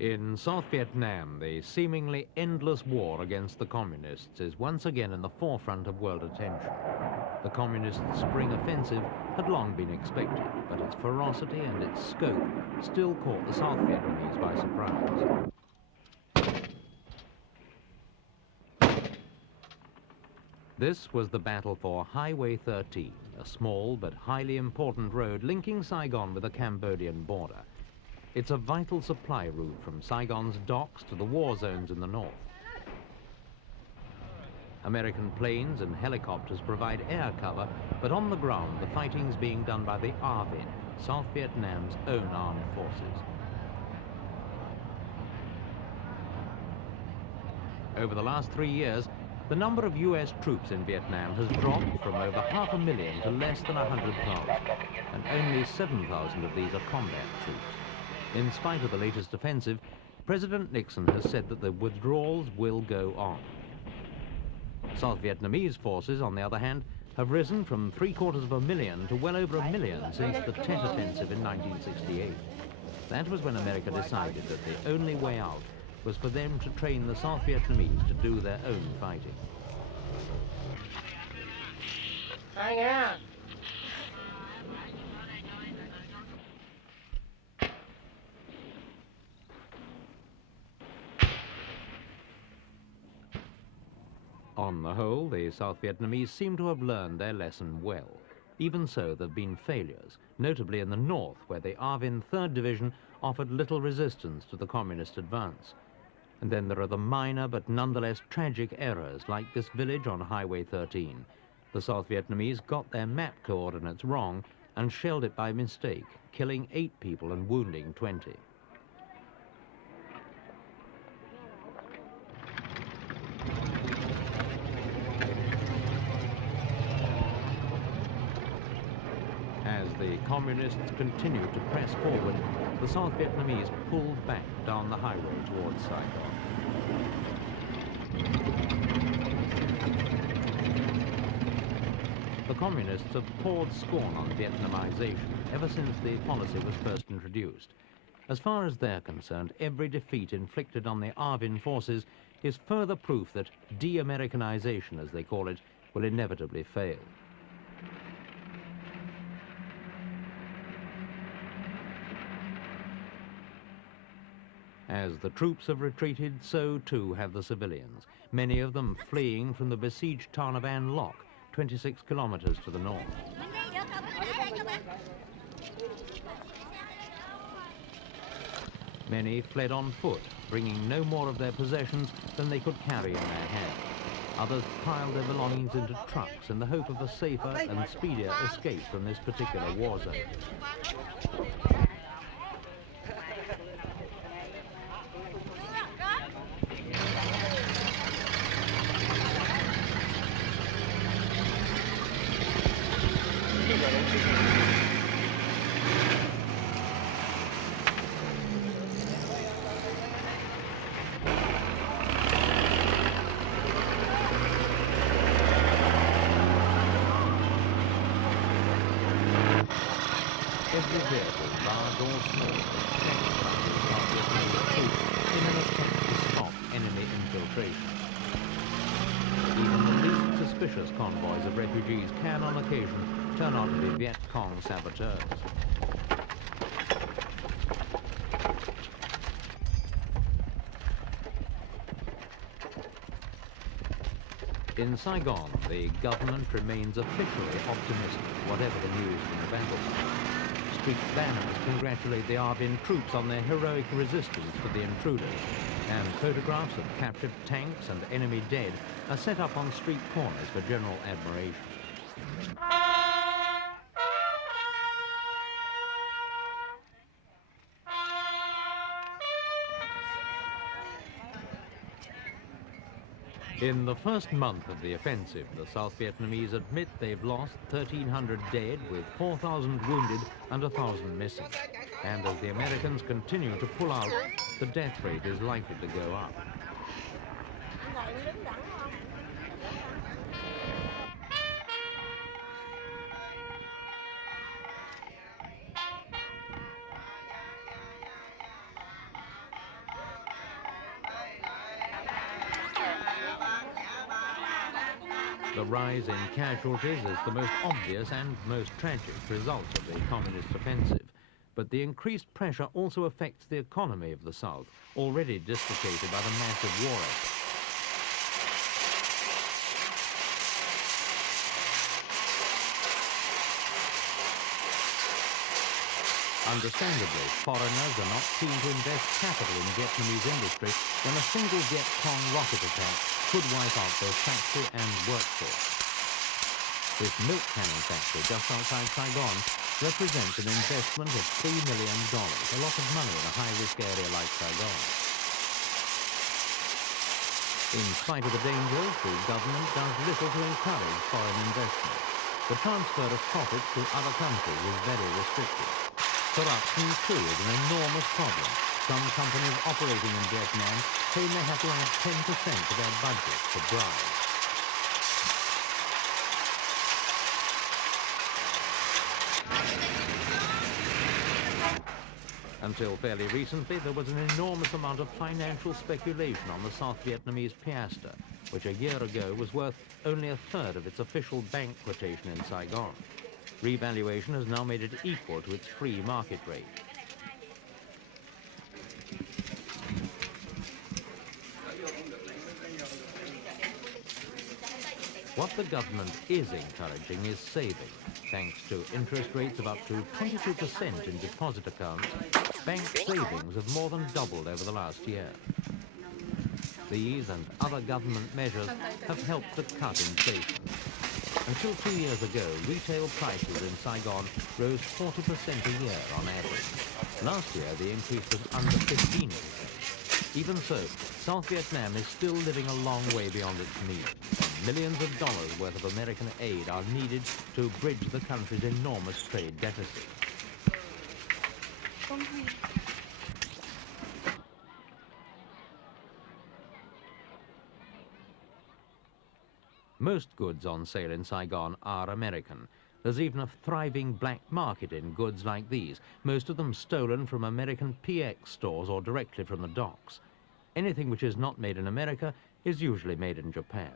In South Vietnam, the seemingly endless war against the communists is once again in the forefront of world attention. The communist spring offensive had long been expected, but its ferocity and its scope still caught the South Vietnamese by surprise. This was the battle for Highway 13, a small but highly important road linking Saigon with the Cambodian border. It's a vital supply route from Saigon's docks to the war zones in the north. American planes and helicopters provide air cover, but on the ground the fighting's being done by the RVIN, South Vietnam's own armed forces. Over the last 3 years, the number of US troops in Vietnam has dropped from over 500,000 to less than 100,000, and only 7,000 of these are combat troops. In spite of the latest offensive, President Nixon has said that the withdrawals will go on. South Vietnamese forces, on the other hand, have risen from 750,000 to well over 1 million since the Tet Offensive in 1968. That was when America decided that the only way out was for them to train the South Vietnamese to do their own fighting. On the whole, the South Vietnamese seem to have learned their lesson well. Even so, there have been failures, notably in the north, where the ARVIN 3rd Division offered little resistance to the communist advance. And then there are the minor but nonetheless tragic errors, like this village on Highway 13. The South Vietnamese got their map coordinates wrong and shelled it by mistake, killing 8 people and wounding 20. As the communists continued to press forward, the South Vietnamese pulled back down the highway towards Saigon. The communists have poured scorn on Vietnamization ever since the policy was first introduced. As far as they're concerned, every defeat inflicted on the ARVIN forces is further proof that de-Americanization, as they call it, will inevitably fail. As the troops have retreated, so too have the civilians, many of them fleeing from the besieged town of An Loc, 26 kilometers to the north. Many fled on foot, bringing no more of their possessions than they could carry in their hands. Others piled their belongings into trucks in the hope of a safer and speedier escape from this particular war zone. Every vehicle, large or small, in an attempt to stop enemy infiltration. Even the least suspicious convoys of refugees can, on occasion, turn out to be Viet Cong saboteurs. In Saigon, the government remains officially optimistic, whatever the news from the battlefield. Street banners congratulate the ARVIN troops on their heroic resistance to the intruders, and photographs of captured tanks and enemy dead are set up on street corners for general admiration. In the first month of the offensive, the South Vietnamese admit they've lost 1,300 dead with 4,000 wounded and 1,000 missing. And as the Americans continue to pull out, the death rate is likely to go up. The rise in casualties is the most obvious and most tragic result of the communist offensive. But the increased pressure also affects the economy of the South, already dislocated by the massive war effort. Understandably, foreigners are not keen to invest capital in Vietnamese industry when a single Viet Cong rocket attack could wipe out their factory and workforce. This milk canning factory just outside Saigon represents an investment of $3 million, a lot of money in a high-risk area like Saigon. In spite of the dangers, the government does little to encourage foreign investment. The transfer of profits to other countries is very restricted. Corruption, too, is an enormous problem. Some companies operating in Vietnam claim they have to add 10% to their budget for bribes. Until fairly recently, there was an enormous amount of financial speculation on the South Vietnamese piastre, which a year ago was worth only a third of its official bank quotation in Saigon. Revaluation has now made it equal to its free market rate. What the government is encouraging is saving. Thanks to interest rates of up to 22% in deposit accounts, bank savings have more than doubled over the last year. These and other government measures have helped to cut inflation. Until 2 years ago, retail prices in Saigon rose 40% a year on average. Last year, the increase was under 15%. Even so, South Vietnam is still living a long way beyond its needs. Millions of dollars worth of American aid are needed to bridge the country's enormous trade deficit. Most goods on sale in Saigon are American. There's even a thriving black market in goods like these, most of them stolen from American PX stores or directly from the docks. Anything which is not made in America is usually made in Japan.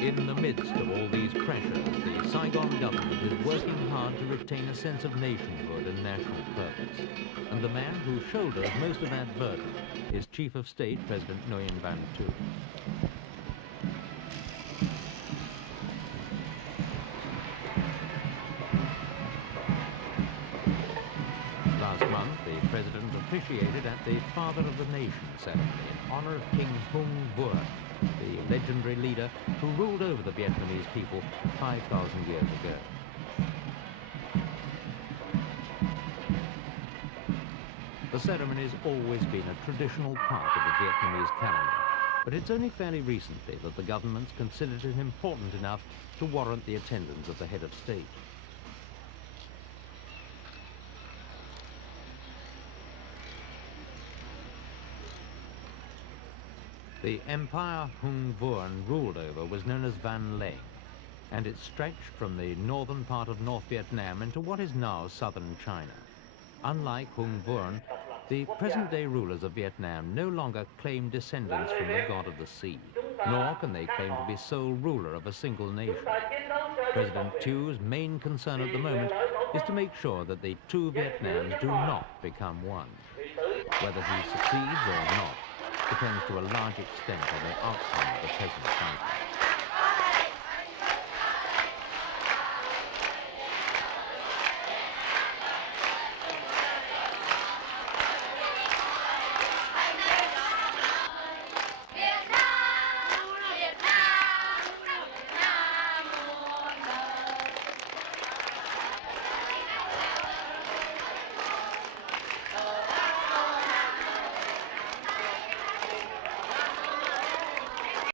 In the midst of all these pressures, the Saigon government is working hard to retain a sense of nationhood and national purpose. And the man who shoulders most of that burden is Chief of State President Nguyen Van Thu. Last month, the president officiated at the Father of the Nation ceremony in honor of King Hung Vuong, the legendary leader who ruled over the Vietnamese people 5,000 years ago. The ceremony has always been a traditional part of the Vietnamese calendar, but it's only fairly recently that the government's considered it important enough to warrant the attendance of the head of state. The empire Hung Vuong ruled over was known as Van Leng, and it stretched from the northern part of North Vietnam into what is now southern China. Unlike Hung Vuong, the present-day rulers of Vietnam no longer claim descendants from the god of the sea, nor can they claim to be sole ruler of a single nation. President Thu's main concern at the moment is to make sure that the two Vietnams do not become one. Whether he succeeds or not depends to a large extent on the outcome of the present fight.